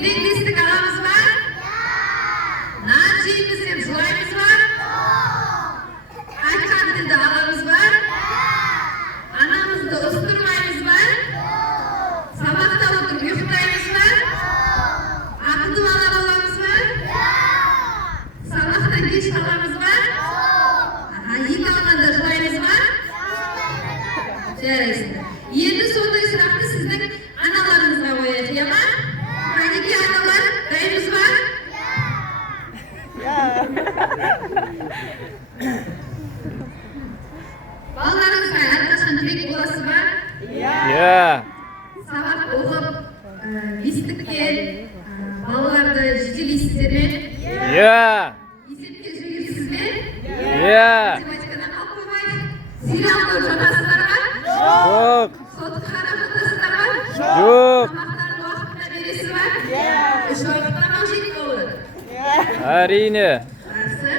Lingvistik alamız var? Naçiyimiz hem sulayımız var? Aykan dilde alamız var? Anamızda usturmayımız var? Sabahta oturup yuhtayımız var? Akıdı alamız var? Sabahtan geç alamız var? Yiyip almanda sulayımız var? Endi sonda israfni sizning analaringizga qo'yayapman. Qaniki analar dayimiz var? Balalaringizga harqachon tilak bo'lasi var? Sabah o'qib, vistikka balalarni jiddiysizmi? Есепке жүйрсізбе? Математикадан қалып қоймай, сериал көріп жатасыздар ма? Жоқ. Сотқа қарап жатасыздар ма? Жоқ. Тамақтарды уақытында бересіз ба? Үш уақыт тамақ жейді болды. Әрине. Жақсы.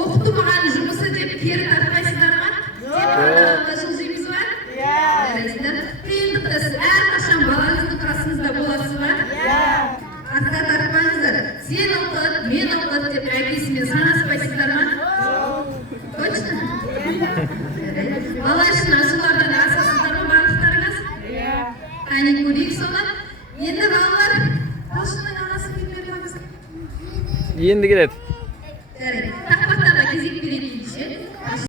Оқыту маған жұмысы деп кері тартпайсыздар ма? Темірқазағанға жылжимыз ба? Жарайсыздар. Қиындықта сіз әрқашан балаңыздың қасыңызда боласыз ба? Артқа тартпаңыздар. Сен оқыт, мен оқыт деп әкесімен санаспайсыздар ма? Точно? Бала үшін ашулардан асасыздар ма барлықтарыңыз? Қане көрейік соны. Енді балалар, Талшынның анасы келіп берді. Енді келеді.